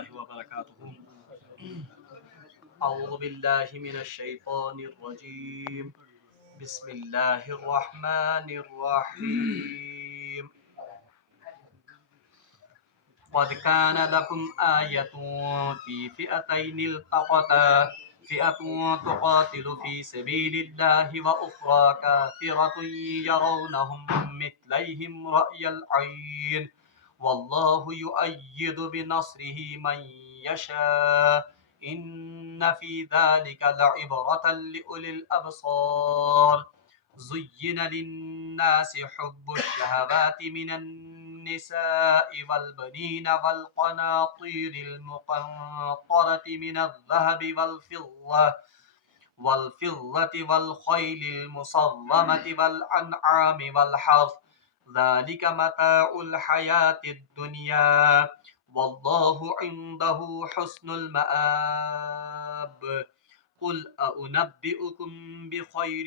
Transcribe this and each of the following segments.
الله وبركاته. أعوذ بالله من الشيطان الرجيم. بسم الله الرحمن الرحيم. قد كان لكم آية في فئتين التقتا فئة تقاتل في سبيل الله وأخرى كافرة يرونهم مثليهم رأي العين والله يؤيد بنصره من يشاء إن في ذلك لعبرة لأولي الأبصار. زين للناس حب الشهوات من النساء والبنين والقناطير المقنطرة من الذهب والفضة والخيل المصرمة والأنعام والحرث ذلك متاع الحياة الدنيا والله عنده حسن المآب. قل أنبئكم بخير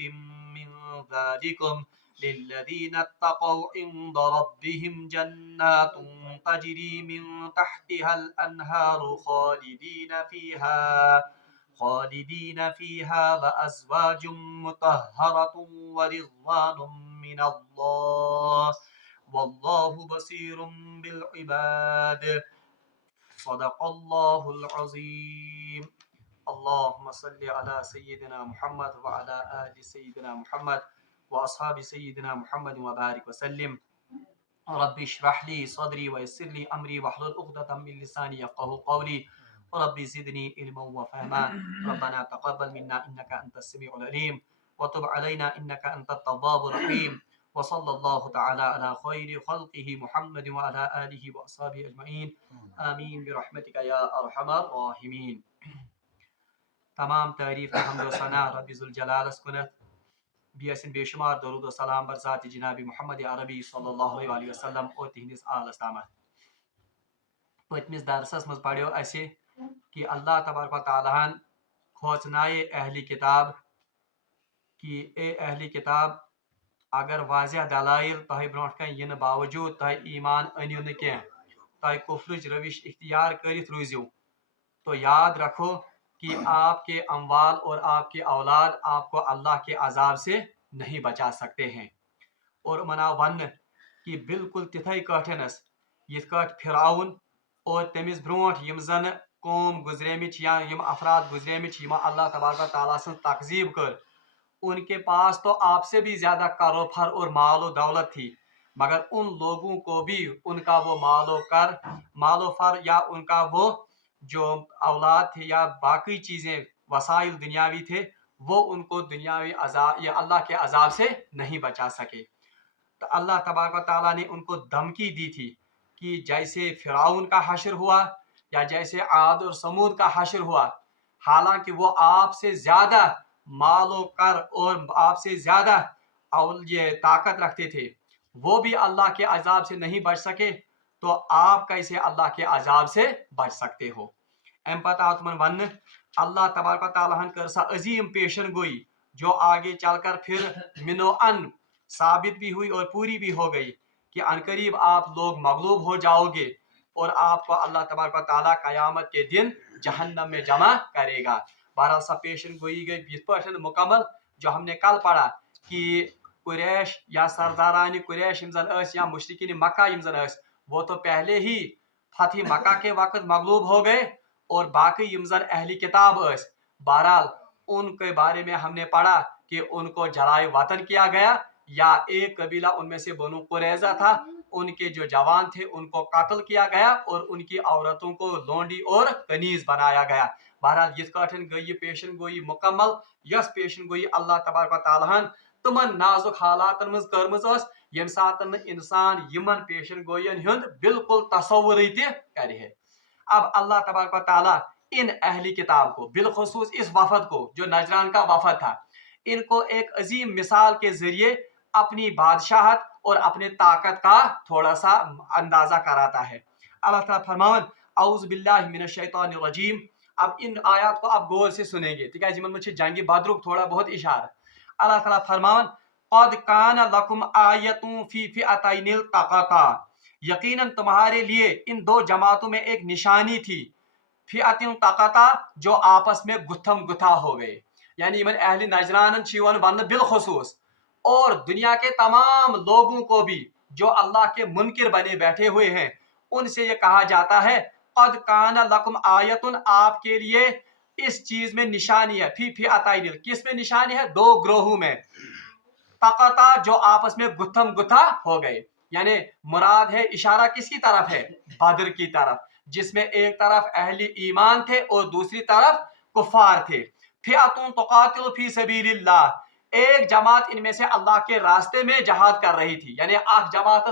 من ذلكم للذين اتقوا عند ربهم جنات تجري من تحتها الأنهار خالدين فيها وأزواج مطهرة ورضوان من الله والله بصير بالعباد. صدق الله العظيم. اللهم صل على سيدنا محمد وعلى آل سيدنا محمد وأصحاب سيدنا محمد وبارك وسلم. رب اشرح لي صدري ويسر لي أمري واحلل عقدة من لساني يفقهوا قولي. رب زدني علما وفهما. ربنا تقبل منا إنك أنت السميع العليم وتب علينا إنك أنت التواب الرحيم. وصلى الله تعالى على خير خلقه محمد وعلى آله وأصحابه أجمعين آمين برحمتك يا أرحم الراحمين. تمام تعریف حمد و ثنا رب ذوالجلالس کنت بیسن بے شمار درود و سلام بر ذات جناب محمد عربی صلی اللہ علیہ وسلم اور تہندس آلس تامت. پتمس درسس مز پڑھو اسہ کہ اللہ تبارک و تعالیٰ ہن کھوژنائے اہل کتاب کہ اے اہل کتاب اگر واضح دلائل تہ برونٹ کن ین باوجود تہ ایمان انیو نہ کی تہ کفرچ روش اختیار کرت روزیو تو یاد رکھو کہ آپ کے اموال اور آپ کے اولاد آپ کو اللہ کے عذاب سے نہیں بچا سکتے ہیں. اور منا ون کہ بالکل تتھے کٹھنس یت کٹ فرعون اور تمس برونٹ یم زن قوم گزریمچ یا یم افراد گزریمچ یم اللہ تبارک و تعالیٰ سن تکذیب کر ان کے پاس تو آپ سے بھی زیادہ کاروبار اور مال و دولت تھی مگر ان لوگوں کو بھی ان کا وہ مال و فر یا ان کا وہ جو اولاد تھے یا باقی چیزیں وسائل دنیاوی تھے وہ ان کو دنیاوی عذاب یا اللہ کے عذاب سے نہیں بچا سکے. تو اللہ تبارک و تعالیٰ نے ان کو دھمکی دی تھی کہ جیسے فرعون کا حشر ہوا یا جیسے عاد اور سمود کا حشر ہوا حالانکہ وہ آپ سے زیادہ مال و کر اور آپ سے زیادہ یہ طاقت رکھتے تھے وہ بھی اللہ کے عذاب سے نہیں بچ سکے تو آپ کیسے اللہ کے عذاب سے بچ سکتے ہو. ام پتہ تمن ون اللہ تبارک و تعالیٰ ہن کر سا عظیم پیشن گوئی جو آگے چل کر پھر منو ان ثابت بھی ہوئی اور پوری بھی ہو گئی کہ عنقریب آپ لوگ مغلوب ہو جاؤ گے اور آپ کو اللہ تبارک و تعالیٰ قیامت کے دن جہنم میں جمع کرے گا. بہرحال سا پیشن گوئی گئی اس پر مکمل جو ہم نے کل پڑھا کہ قریش یا سرداران قریش یم زن اس یا مشرکین مکہ یم زن اس وہ تو پہلے ہی فتح مکہ کے وقت مغلوب ہو گئے اور باقی یم زن اہل کتاب اس بہرحال ان کے بارے میں ہم نے پڑھا کہ ان کو جلائے وطن کیا گیا یا ایک قبیلہ ان میں سے بنو قریظہ تھا ان کے جو جوان تھے ان کو قتل کیا گیا اور ان کی عورتوں کو لونڈی اور کنیز بنایا گیا. بہرحال یہ کٹھن گئی پیشن گوئی مکمل یس پیشن گوئی اللہ تبارک و تعالیٰ ہن تمن نازک حالاتن مز کرمز یم ساتن انسان یمن پیشن گوین ہند بالکل تصور تہ کرے ہے. اب اللہ تبارک و تعالیٰ ان اہلی کتاب کو بالخصوص اس وفد کو جو نجران کا وفد تھا ان کو ایک عظیم مثال کے ذریعے اپنی بادشاہت اور اپنے طاقت کا تھوڑا سا اندازہ کراتا ہے. اللہ تعالیٰ فرماون اعوذ باللہ من الشیطان الرجیم. اب ان آیات کو آپ غور سے سنیں گے تکیازِ یمن مجھ جنگ بدرک تھوڑا بہت اشارہ. اللہ تعالیٰ فرماون قد کان لکم آیۃ فی فئتین التقطا. یقیناً تمہارے لیے ان دو جماعتوں میں ایک نشانی تھی फिअतिन तक़ता जो आपस में गुत्थम गुथा हो गए, यानी इमन अहले नजरान वन बिलखुसूस, और दुनिया के तमाम लोगों को भी जो अल्लाह के मुनकिर बने बैठे हुए हैं उनसे ये कहा जाता है क़द कान लकुम आयतुन, आपके लिए इस चीज में निशानी है, फी फिअतैन, किस में निशानी है, दो ग्रोहों में, तक़ता जो आपस में गुत्थम गुथा हो गए, यानी मुराद है, इशारा किसकी तरफ है, बद्र की तरफ, जिसमें एक तरफ अहले ईमान थे और दूसरी तरफ कुफार थे। फिअतुन तुक़ातिलु फी सबीलिल्लाह, एक जमात इनमें से अल्लाह के रास्ते में जहाद कर रही थी, यानी आख जमात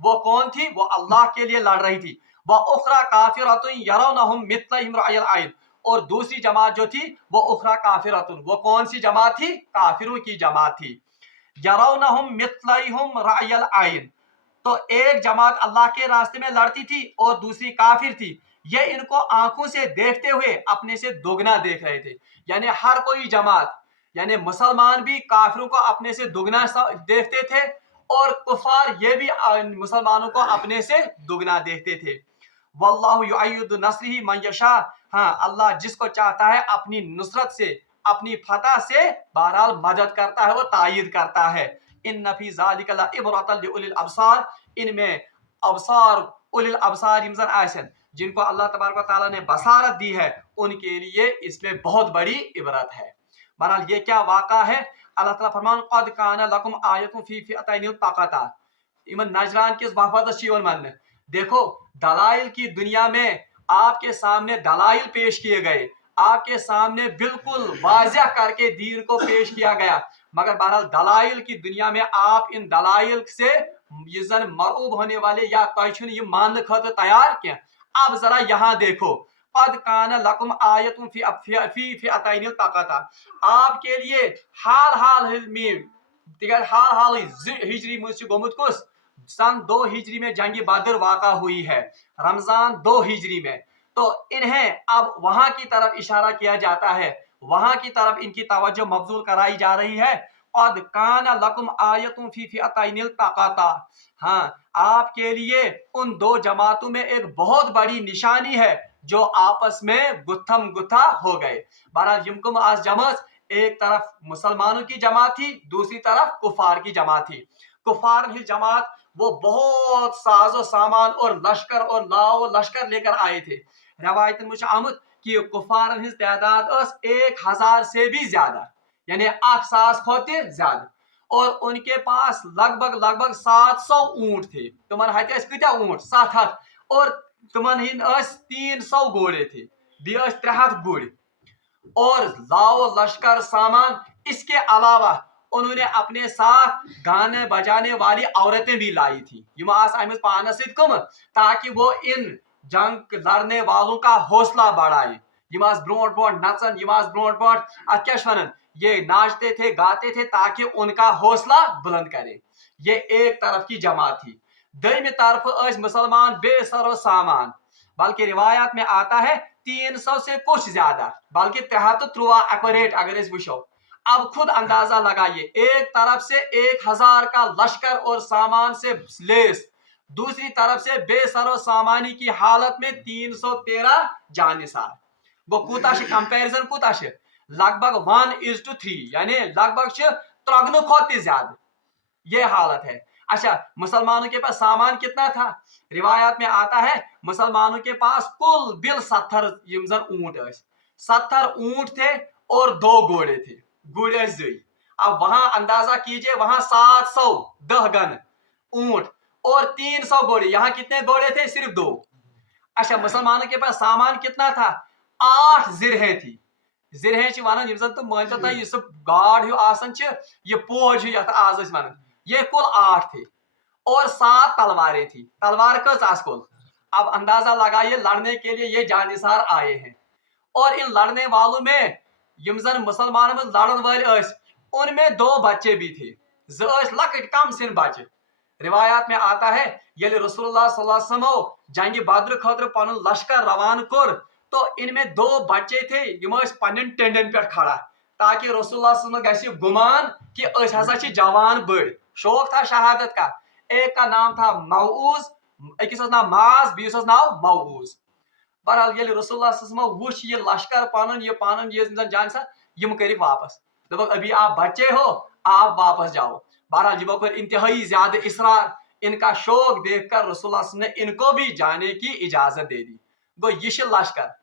वो कौन थी, वो अल्लाह के लिए लड़ रही थी। व उखरा काफिरतुन यरौनहुम मिथलहिम रअयल ऐन, और दूसरी जमात जो थी वो उखरा काफिरतुन, वो कौन सी जमात थी, काफिरों की जमात थी। यरौनहुम मिथलहिम रअयल ऐन, तो एक जमात अल्लाह के रास्ते में लड़ती थी और दूसरी काफिर थी, ये इनको आंखों से देखते हुए अपने से दोगुना देख रहे थे, यानी हर कोई जमात, यानी मुसलमान भी काफिरों को अपने से दुगना देखते थे और कुफार ये भी मुसलमानों को अपने से दुगना देखते थे। वल्लाहु युअय्यिदु नस्रिही मन यशा, हाँ अल्लाह जिसको चाहता है अपनी नुसरत से, अपनी फतह से बहरहाल मदद करता है, वो तायीद करता है। इन्न फी ज़ालिका लइब्रतन लिउलिल अबसार, इनमें अबसार, उलिल अबसार इमजन आसन, जिनको अल्लाह तबारक व तआला ने बसारत दी है, उनके लिए इसमें बहुत बड़ी इबरत है। बहरहाल ये क्या वाक़ा है, अल्लाह ताला फरमान क़द कान लकुम आयतुन फी फिअतैन तक़ता, इमन नजरान किस वफादत जीवन मन, देखो दलाइल की दुनिया में आपके सामने दलाइल पेश किए गए, आपके सामने बिल्कुल वाज़िह करके दीन को पेश किया गया, मगर बहरहाल दलाइल की दुनिया में आप इन दलाइल से यजन मरूब होने वाले या तयशुन ये मानने खातिर तैयार क्या। अब जरा यहाँ देखो, क़द कान लकुम आयतुन फी फिअतैन तक़ता, आपके लिए हाल हाल में हाल हिजरी मुझसे गोमुत कुछ सन 2 हिजरी में जंगी बदर वाक़ा हुई है, रमजान 2 हिजरी में, तो इन्हें अब वहां की तरफ इशारा किया जाता है, वहां की तरफ इनकी तवज्जो मबजूल कराई जा रही है। क़द कान लकुम आयतुन फी फिअतैन तक़ता, हाँ आपके लिए उन दो जमातों में एक बहुत बड़ी निशानी है जो आपस में गुत्थम गुथा हो गए। बहरहाल यमकुम आज जमात, एक तरफ मुसलमानों की जमात थी, दूसरी तरफ कुफार की जमात थी। कुफार की जमात वो बहुत साजो सामान और लश्कर और लाओ लश्कर लेकर आए थे। रवायत में आमद कि कुफार की तादाद 1000 से भी ज्यादा, यानी 8 खोते ज्यादा, और उनके पास लगभग लगभग 700 ऊंट थे। तुमन हत कत्या ऊंट 7 और तुमन हिंद 300 घोड़े थे, भी 300 घोड़े और लाओ लश्कर सामान। इसके अलावा उन्होंने अपने साथ गाने बजाने वाली औरतें भी लाई थी, पानस ताकि वो इन जंग लड़ने वालों का हौसला बढ़ाए। ब्रोट ब्रोट नचन, ब्रोट ब्रोट क्या ये नाचते थे गाते थे ताकि उनका हौसला बुलंद करे। ये एक तरफ की जमात थी। दम तरफ मुसलमान बेसर सामान, बल्कि रिवायात में आता है 300 से कुछ ज्यादा, बल्कि 353 एक्यूरेट अगर इस वुशो। अब खुद अंदाजा लगाइए, एक तरफ से 1000 का लश्कर और सामान से लेस, दूसरी तरफ से बेसरो सामानी की हालत में 313 जानिसार। वो कुता कंपैरिजन कुता लगभग 1:3, यानी लगभग 3 खोते ज्यादा ये हालत है। अच्छा, मुसलमानों के पास सामान कितना था? रिवायात में आता है मुसलमानों के पास कुल बिल 70 ऊंट, 70 ऊंट थे और 2 घोड़े थे, घोड़े। अब वहां अंदाजा कीजिए, वहां 710 गन ऊंट और 300 घोड़े, यहाँ कितने घोड़े थे? सिर्फ 2। अच्छा, मुसलमानों के पास सामान कितना था? 8 जिरहें थी। जिरहें वन तो मानता था ये गाड़ हूँ आसन, ये पोज आज वन, ये कुल 8 थे और 7 तलवारें थी। तलवार कस कुल, अब अंदाजा लगाइए लड़ने के लिए ये जानिसार आए हैं। और इन लड़ने वालों में यमजन मुसलमान में लड़न वाले उनमें 2 बच्चे भी थे, लकट कम सिन बच्चे। रिवायात में आता है यदि रसूलुल्लाह सल्लल्लाहु अलैहि वसल्लम जंग बद्र खतर पन लश्कर रवान कर, तो इनमें 2 बच्चे थे यम पन्न टेंडन पे खड़ा, ताकि रसूलुल्लाह सल्लल्लाहु अलैहि वसल्लम गसी गुमान कि हसा जवान बड़, शौक था शहादत का। एक का नाम था मऊज, अकिस नाम माज, बीस नाम मऊज। बहरहाल ये रसूलुल्लाह सल्लल्लाहु अलैहि वसल्लम वुच ये लश्कर पानन ये जान सा यम करिक वापस दबक अभी आप बच्चे हो आप वापस जाओ। बहरहाल जब पर इंतहाई ज्यादा इसरार इनका शौक देखकर रसूलुल्लाह सल्लल्लाहु अलैहि वसल्लम ने इनको भी जाने की इजाजत दे दी। गो ये लश्कर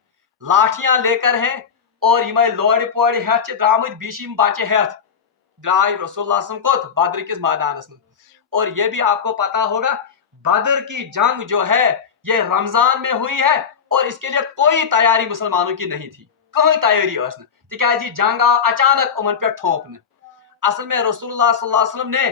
लाठियां लेकर हैं और ये लोड़ पोड़ हेत द्रामत बीच बच्चे हेत द्राय रसूलुल्लाह सल्लल्लाहु अलैहि वसल्लम कोत बद्र किस मैदानस में। और ये भी आपको पता होगा बद्र की जंग जो है ये रमजान में हुई है और इसके लिए कोई तैयारी मुसलमानों की नहीं थी, कोई तैयारी तिकाजी जंग आव अचानक उमन पे ठोकने। असल में रसूलुल्लाह सल्लल्लाहु अलैहि वसल्लम ने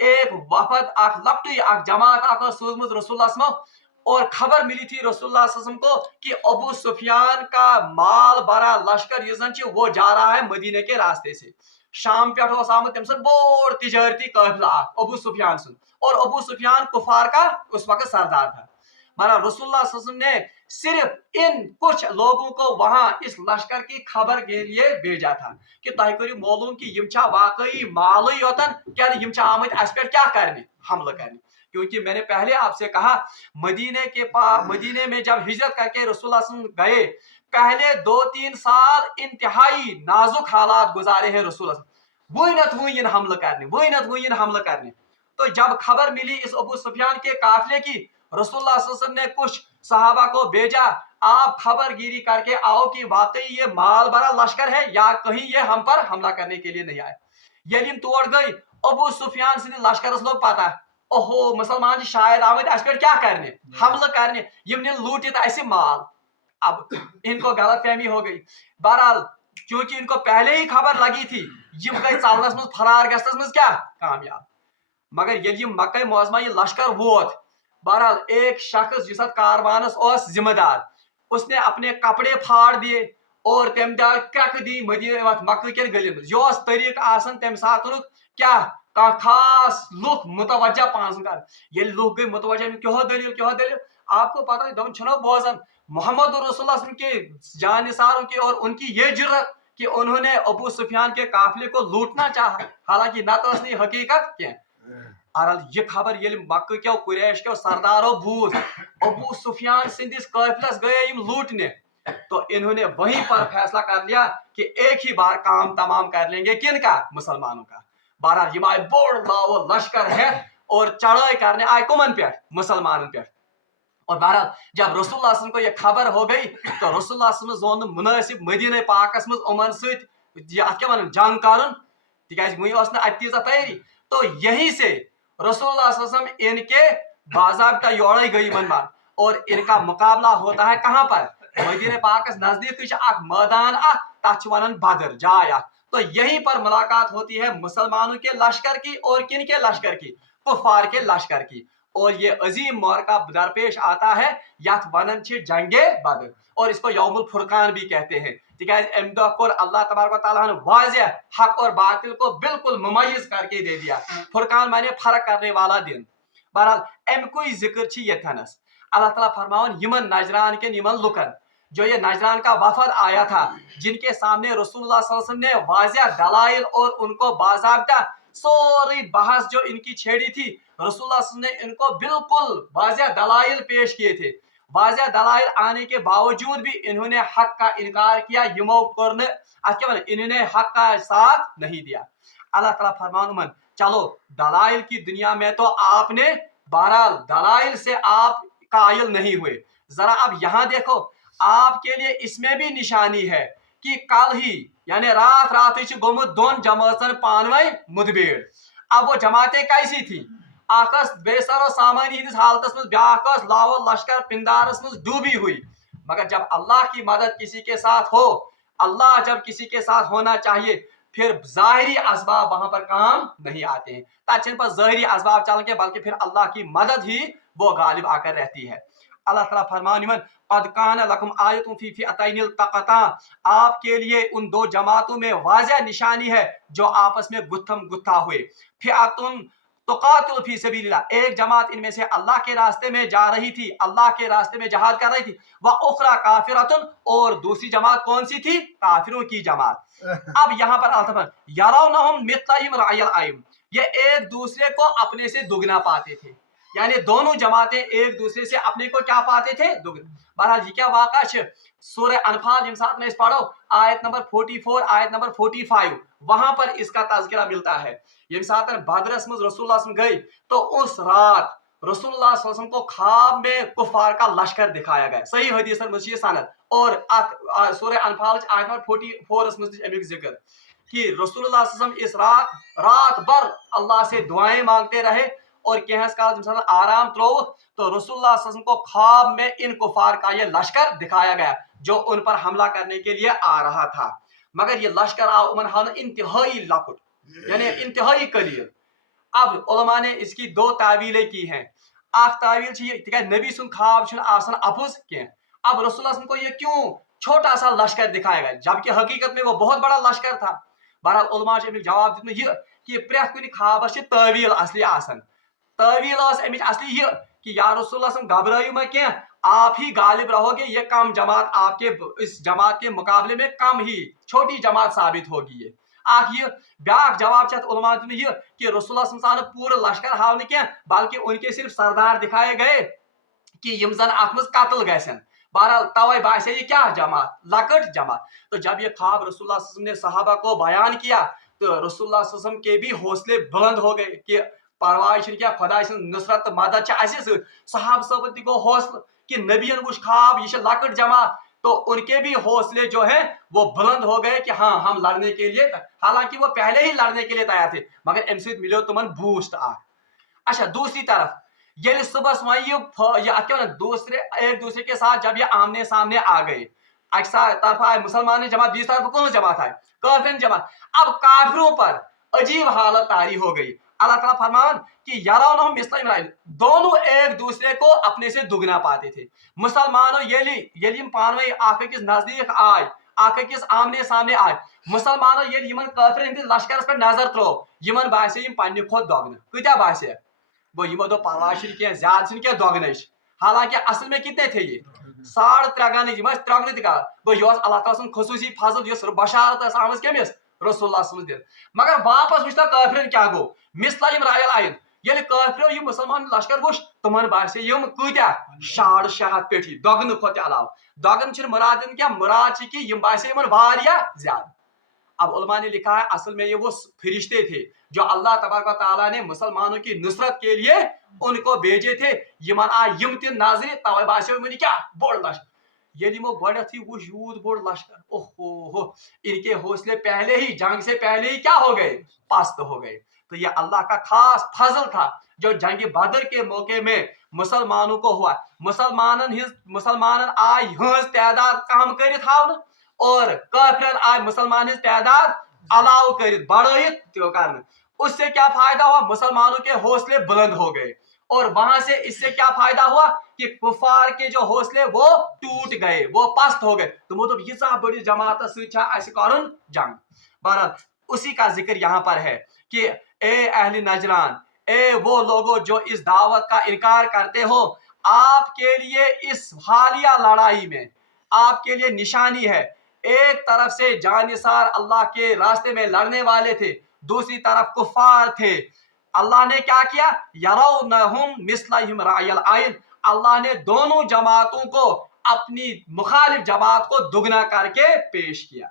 एक वफद लकटी जमात सूझमुत रसूलुल्लाह सल्लल्लाहु अलैहि वसल्लम और खबर मिली थी रसूलुल्लाह सल्लल्लाहु अलैहि वसल्लम को कि अबू सुफियान का माल भरा लश्कर वो जा रहा है मदीने के रास्ते से। शाम पे आमुत तम बोड़ तिजारती काफिला अबू सुफियान सुन और अबू सुफियान कुफार का उस वक्त सरदार था। माना रसूलुल्लाह सल्लल्लाहु अलैहि वसल्लम ने सिर्फ इन कुछ लोगों को वहां इस लश्कर की खबर के लिए भेजा था कि तह करू मालूम कि यम वाकई माल योतन क्या यम आमत अस पे क्या करने हमला करने। क्योंकि मैंने पहले आपसे कहा मदीने में जब हिजरत करके रसूलुल्लाह सल्लल्लाहु अलैहि वसल्लम गए पहले 2-3 साल इंतहाई नाजुक हालात गुजारे हैं रसूलुल्लाह वही नत हमला करने। तो जब खबर मिली इस अबू सुफियान के काफिले की रसूलुल्लाह सल्लल्लाहु अलैहि वसल्लम ने कुछ सहाबा को भेजा आप खबर गिरी करके आओ कि वाकई ये माल भरा लश्कर है या कहीं ये हम पर हमला करने के लिए नहीं आए। ये तोड़ गई अबू सुफियान से लश्कर लोग पता ओहो मुसलमान शायद आमद अस पे क्या करने हमला करने यम लूटित ऐसे माल। अब इनको गलत फहमी हो गई। बहरहाल क्योंकि इनको पहले ही खबर लगी थी यम गई चलनस मज फरार गसनस मज क्या कामयाब। मगर ये मक्का मुअज़्ज़मा ये लश्कर वोत बहरहाल एक शख्स जिस कारवानस जिम्मेदार उसने अपने कपड़े फाड़ दिए और तम क्रक दी मक्का के गलिन यो तरीक तम सात क्या खास लुक मुतवज्जा पान कर ये लुक गई मुतवज्जा क्यों दलील आपको पता है दम छनो बोजन मोहम्मद रसूलुल्लाह के जानिसारों की और उनकी ये जुर्रत कि उन्होंने अबू सुफियान के काफिले को लूटना चाहा हालांकि न तो असली हकीकत क्या ये खबर ये मक्का के कुरैश के सरदारों बूझ अबू सुफियान सिंदिस काफिलस गए लूटने तो इन्होंने वहीं पर फैसला कर लिया कि एक ही बार काम तमाम कर लेंगे किनका मुसलमानों का। बहरहाल ये आए बोड़ लाओ लश्कर है और चढ़ाई करने आए कुमन पे मुसलमानों पे। और बहरहाल जब रसूलुल्लाह सल्लल्लाहु अलैहि वसल्लम को यह खबर हो गई तो रसूलुल्लाह सल्लल्लाहु अलैहि वसल्लम मुनासिब मदीने पाकस मज उमन सत जंग करन तिकाज वही अतीजा तैयारी। तो यहीं से रसूलुल्लाह सल्लल्लाहु अलैहि वसल्लम इनके बाज़ाब्ता योड़े गई मनमान और इनका मुकाबला होता है कहां पर मदीने पाकस नजदीक मैदान तथ वन बदर जाय। तो यहीं पर मुलाकात होती है मुसलमानों के लश्कर की और किन के लश्कर की कुफार के लश्कर की और ये अजीम मौका दरपेश आता है यथ वनन जंगे बदर और इसको यौमुल फुरकान भी कहते हैं। अल्लाह तबारक व तआला ने वाज़ेह हक और बातिल को बिल्कुल मुमय्यिज करके दे दिया। फुरकान माने फर्क करने वाला दिन। बहरहाल अमुक जिक्र यथनस अल्लाह ताला फरमावन यमन नजरान के निमन लुकन जो ये नजरान का वफद आया था जिनके सामने रसूलुल्लाह सल्लल्लाहु अलैहि वसल्लम ने वाज़ेह दलाइल और उनको बाज़ाब्ता सारी बहस जो इनकी छेड़ी थी रसूलुल्लाह सल्लल्लाहु अलैहि वसल्लम ने इनको बिल्कुल वाज़ेह दलाइल पेश किए थे। वाज़ेह दलाइल आने के बावजूद भी इन्होंने हक का इनकार किया इन्होंने हक का साथ नहीं दिया। अल्लाह ताला फरमान चलो दलाइल की दुनिया में तो आपने बहरहाल दलाइल से आप कायल नहीं हुए जरा अब यहाँ देखो आपके लिए इसमें भी निशानी है कि कल ही यानी रात गोमुत दोन जमातन पानवे मुठभेड़। अब वो जमातें कैसी थी आकस बेसरो सामानी हिंदिस हालतस में ब्याकस लावो लश्कर पिंदारस में डूबी हुई। मगर जब अल्लाह की मदद किसी के साथ हो अल्लाह जब किसी के साथ होना चाहिए फिर जाहिरी असबाब वहां पर काम नहीं आते हैं ताचिन पर जाहिरी असबाब चल के बल्कि फिर अल्लाह की मदद ही वो गालिब आकर रहती है। अल्लाह ताला फरमान क़द कान लकुम आयतुन फी फ़िअतैनिल तक़ता आपके लिए उन दो जमातों में वाज़ेह निशानी है जो आपस में गुत्थम गुत्था हुए। फ़िअतुन तुक़ातिलु फी सबीलिल्लाह एक जमात इनमें से अल्लाह के रास्ते में जा रही थी अल्लाह के रास्ते में जहाद कर रही थी व उखरा काफिरतुन और दूसरी जमात कौन सी थी काफिरों की जमात। अब यहाँ पर अल्तफत यरौनहुम मिथलहिम रायल आइम ये एक दूसरे को अपने से दुगना पाते थे। यानी दोनों जमातें एक दूसरे से अपने को क्या पाते थे बहरहाल ये क्या वाक़ा है सूरह अनफाल जिन साथ में इस पढ़ो आयत नंबर 44 आयत नंबर 45 वहां पर इसका तज़किरा मिलता है ये साथ बदरस में रसूलुल्लाह गई तो उस रात रसूलुल्लाह सल्लल्लाहु अलैहि वसल्लम को ख्वाब में कुफार का लश्कर दिखाया गया सही हदीस में सनद और सूरह अनफाल आयत नंबर 44 में अमिक जिक्र कि रसूलुल्लाह सल्लल्लाहु अलैहि वसल्लम इस रात भर अल्लाह से दुआएं मांगते रहे और कहस काल आराम त्रो तो रसूलुल्लाह सल्लल्लाहु अलैहि वसल्लम को ख्वाब में इन कुफार का ये लश्कर दिखाया गया जो उन पर हमला करने के लिए आ रहा था मगर ये लश्कर आ इंतहाई लकुट यानी इंतहाई कलील अब उलमा ने इसकी दो तावीलें की हैं आख तावील नबी सुन ख्वाब आसन अपुज के अब रसूलुल्लाह को ये क्यों छोटा सा लश्कर दिखाया गया जबकि हकीकत में वो बहुत बड़ा लश्कर था बहरहाल उलमा जवाब दित यह कि प्रेथ कुछ ख्वाबस तावील असली आसन तावील अमिच असली यह कि या रसूलुल्लाह घबराइयो मत क्या आप ही गालिब रहोगे ये कम जमात आपके इस जमात के मुकाबले में कम ही छोटी जमात साबित होगी ये आख ये ब्याक जवाब उलमा यह कि रसूलुल्लाह पूरा लश्कर हाव क्या बल्कि उनके सिर्फ सरदार दिखाए गए कि यम जन अत मज कत्ल गसन बहरहाल तवे बासे ये क्या जमात लकट जमात तो जब ये ख्वाब रसूलुल्लाह ने सहाबा को बयान किया तो रसूलुल्लाह के भी हौसले बुलंद हो गए कि परवाह क्या खुदा नुसरत मदद सहाब सबन गो हौसल कि नबियन वुच ख्वाब ये लकट जमात तो उनके भी हौसले जो है वो बुलंद हो गए कि हाँ हम लड़ने के लिए हालांकि वो पहले ही लड़ने के लिए तैयार थे मगर अम सत मिलो तुमन बूस्ट अच्छा दूसरी तरफ ये सुबह ये दूसरे एक दूसरे के साथ जब ये आमने सामने आ गए तरफ आए मुसलमान जमात दूसरी तरफ कौन जमात आए काफिर जमात अब काफिरों पर अजीब हालत तारी हो गई अल्लाह ताला फरमान कि यराउनहुम मिस्ल इमराइल दोनों एक दूसरे को अपने से दुगना पाते थे मुसलमानों ये पानवे आख अकिस नजदीक आए आख अकिस आमने सामने आए मुसलमानों ये यमन काफिर हंदिस लश्करस पे नजर त्रो यमन बासे यम पन्ने खोत दोगन कत्या बासे वो यमो दो परवाह क्या ज्यादा क्या दोगन हालांकि असल में कितने थे ये 3.5 गन यम त्रोगन तक गो यह अल्लाह ताला खसूसी फजल बशारत आम कमिस रसूलुल्लाह दिन मगर वापस वुचता काफिरन क्या गो मिस्ला इमराइल आयन ये काफिरों ये मुसलमान लश्कर वुच तुमन बासे यम कत्या 650 पेठी दोगन खोत अलाव दोगन मुराद क्या मुराद कि यम बासे यमन वारिया ज्यादा अब उलमा ने लिखा है असल में ये वो फरिश्ते थे जो अल्लाह तबारक व तआला ने मुसलमानों की नुसरत के लिए उनको भेजे थे यमन आ यम त नाजरे तवे बासे मन क्या बोड़ लश्कर ये गोथी वो यूद बोड़ लश्कर ओहो इनके हौसले पहले ही जंग से पहले ही क्या हो गए पस्त हो गए तो ये अल्लाह का खास फजल था जो जंग बदर के मौके में मुसलमानों को हुआ मुसलमान आय हज तादाद कम कर और काफिरन आय मुसलमान तादाद अलाव कर बढ़ उससे क्या फायदा हुआ मुसलमानों के हौसले बुलंद हो गए और वहां से इससे क्या फायदा हुआ कि कुफार के जो हौसले वो टूट गए वो पस्त हो गए तो यीजा बड़ी जमात सरुन जंग बहरहाल उसी का जिक्र यहाँ पर है कि ए अहले नजरान ए वो लोगों जो इस दावत का इनकार करते हो आपके लिए इस हालिया लड़ाई में आपके लिए निशानी है एक तरफ से जानिसार अल्लाह के रास्ते में लड़ने वाले थे दूसरी तरफ कुफार थे अल्लाह ने क्या किया यरौनहुम मिस्लहिम रायल आइन अल्लाह ने दोनों जमातों को अपनी मुखालिफ जमात को दुगना करके पेश किया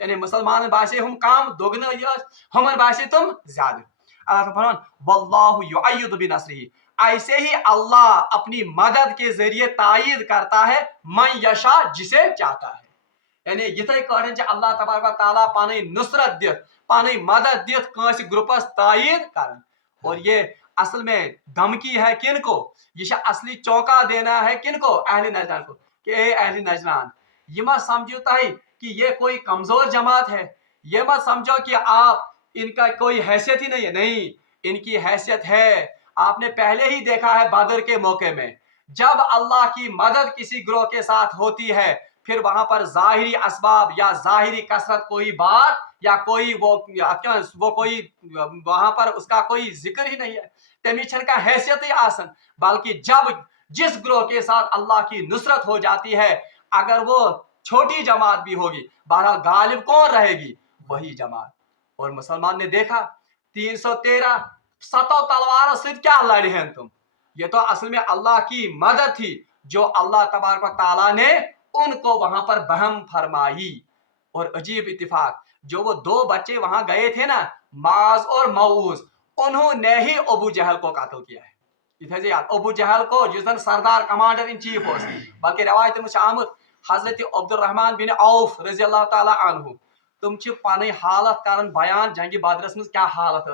यानी मुसलमान बासे हम काम दुगना हमारे बासे तुम ज्यादा अल्लाह फरमान वल्लाहु युअय्यिदु बिनस्रिही ऐसे ही अल्लाह अपनी मदद के जरिए तायीद करता है मन यशा जिसे चाहता है यानी यथे कह अल्लाह तबारक व तआला पानी नुसरत दित पानी मदद दित कंस ग्रुपस तायीद कर और ये असल में धमकी है किनको ये असली चौका देना है किनको अहले नजरान को कि ए अहले नजरान ये मत समझो कि ये कोई कमजोर जमात है ये मत समझो कि आप इनका कोई हैसियत ही नहीं है नहीं इनकी हैसियत है आपने पहले ही देखा है बदर के मौके में जब अल्लाह की मदद किसी ग्रोह के साथ होती है फिर वहां पर जाहिरी असबाब या जाहिरी कसरत कोई बात या कोई वो कोई वहां पर उसका कोई जिक्र ही नहीं है तमीशन का हैसियत ही आसन बल्कि जब जिस ग्रोह के साथ अल्लाह की नुसरत हो जाती है अगर वो छोटी जमात भी होगी बहरहाल गालिब कौन रहेगी वही जमात और मुसलमान ने देखा 313 सतों तलवारों से क्या लड़े हैं तुम ये तो असल में अल्लाह की मदद थी जो अल्लाह तबारक व तआला ने उनको वहां पर बहम फरमाई। और अजीब इत्तिफाक, जो वो 2 बच्चे वहां गए थे ना, माज और मऊज, उन्होंने ही अबू जहल को कत्ल किया है। इधर याद, अबू जहल को जिस दिन सरदार कमांडर इन चीफ हो, बल्कि रवायत में आमद हजरत अब्दुर्रहमान बिन औफ रजी अल्लाह ताला अन्हु तुम पानी हालत कर बयान जंग बदरस मज क्या हालत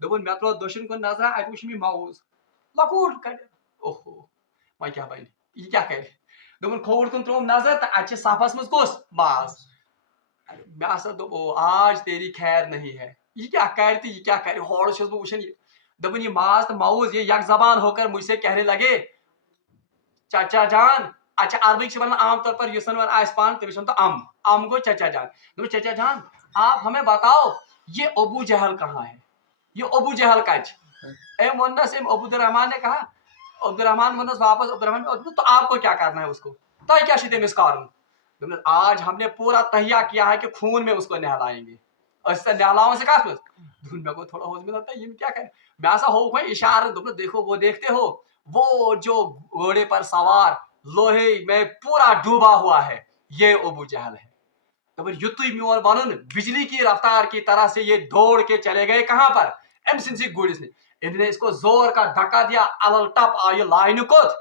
दोपन मे त्रो दोशन कुन नजर अत वुच मे मऊज लकूट कड़ ओहो वह क्या बन यह क्या कर दोपन खोर कुन त्रोम नजर तो अत सफस मज कुस माज मे हसा दो आज तेरी खैर नहीं है यह क्या कर तो यह क्या कर हौड़ बह वुचन दोपन यह माज तो मऊज ये यक जबान होकर मुझसे कहने लगे चाचा जान। अच्छा अरबिक से वनान आम तौर पर युसन वन आसपान तमिस तो अम गो चाचा जान। चाचा जान आप हमें बताओ ये अबू जहल कहाँ है, ये अबू जहल कच एम वनस एम अब्दुर्रहमान ने कहा, अब्दुर्रहमान वनस वापस अब्दुर्रहमान तो आपको क्या करना है उसको तय क्या तमिस कारण आज हमने पूरा तहिया किया है कि खून में उसको नहलाएंगे नहलाओं से कहा मे को थोड़ा होश मिला ये क्या करे मैं ऐसा हो कोई इशारा देखो वो देखते हो वो जो घोड़े पर सवार लोहे में पूरा डूबा हुआ है ये अबू जहल है। तो युतु मोर वन बिजली की रफ्तार की तरह से ये दौड़ के चले गए कहां पर एम सिंसी गुड़िस ने इन्होंने इसको जोर का धक्का दिया अलल टप आयु लाइन कोत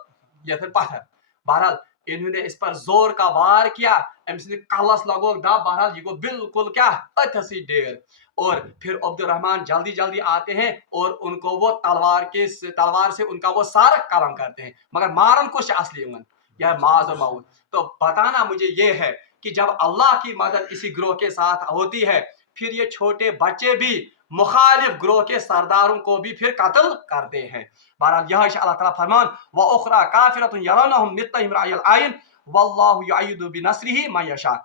ये फिर पत्थर बहरहाल इन्होंने इस पर जोर का वार किया एम सिंसी कलस लगो दा बहरहाल ये को बिल्कुल क्या अथसी डेर और फिर अब्दुर्रहमान जल्दी जल्दी आते हैं और उनको वो तलवार से उनका वो सार कलम करते हैं मगर मारन कुछ असली मन यह माज और माऊद। तो बताना मुझे ये है कि जब अल्लाह की मदद किसी ग्रोह के साथ होती है फिर ये छोटे बच्चे भी मुखालिफ ग्रोह के सरदारों को भी फिर कत्ल करते हैं। बहरहाल यह अल्लाह ताला फरमान व उखरा काफिरतुन यरौनहुम मित्तहिम रायल आइन वल्लाहु युअय्यिदु बिनस्रिही मन यशा।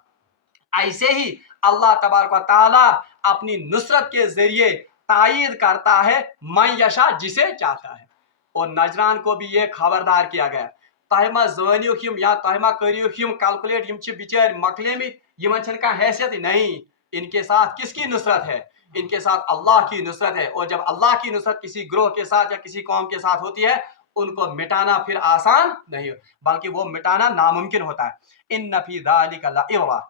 ऐसे ही अल्लाह तबारक व तआला अपनी नुसरत के जरिए तायीद करता है मन यशा जिसे चाहता है। और नजरान को भी ये खबरदार किया गया तहमा जानियुक या तहमा करियुक कैलकुलेट बिचार मकलेमित यमन हैसियत नहीं, इनके साथ किसकी नुसरत है, इनके साथ अल्लाह की नुसरत है। और जब अल्लाह की नुसरत किसी ग्रोह के साथ या किसी कौम के साथ होती है उनको मिटाना फिर आसान नहीं बल्कि वो मिटाना नामुमकिन होता है। इन नफी ज़ालिका लइब्रा,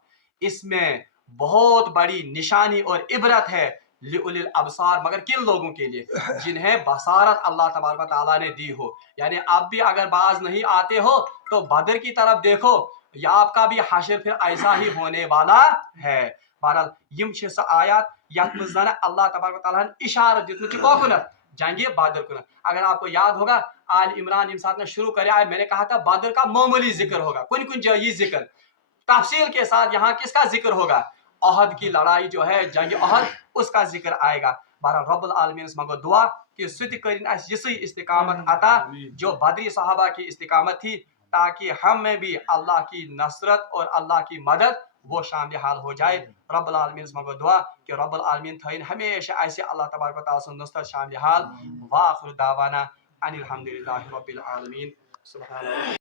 इसमें बहुत बड़ी निशानी और इबरत है लिउलिल अबसार, मगर किन लोगों के लिए जिन्हें बसारत अल्लाह तबारक व तआला ने दी हो। यानी आप भी अगर बाज नहीं आते हो तो बदर की तरफ देखो या आपका भी हशर फिर ऐसा ही होने वाला है। बहरहाल यम आयात यथ अल्लाह तबारक व तआला ने इशारा दितमुत कोकुनत जंगे बदर कुन। अगर आपको याद होगा आल इमरान साथ ने शुरू कराया मैंने कहा था बदर का मामूली जिक्र होगा, कुन कुन जगह जिक्र तफसील के साथ यहाँ किसका जिक्र होगा, अहद की लड़ाई जो है जंग अहद उसका जिक्र आएगा। बहरहाल रब्बुल आलमीन से मांगो दुआ कि सुत करिन यही इस्तिकामत अता जो बदरी सहाबा की इस्तिकामत थी ताकि हम में भी अल्लाह की नसरत और अल्लाह की मदद वो शामिल हाल हो जाए। रब्बुल आलमीन से मांगो दुआ कि रब्बुल आलमीन थईन हमेशा ऐसे अल्लाह तबारक व तआला से नुसरत शामिल हाल। व आखिर दावाना अनिल हम्दुलिल्लाहि रब्बिल आलमीन। सुभान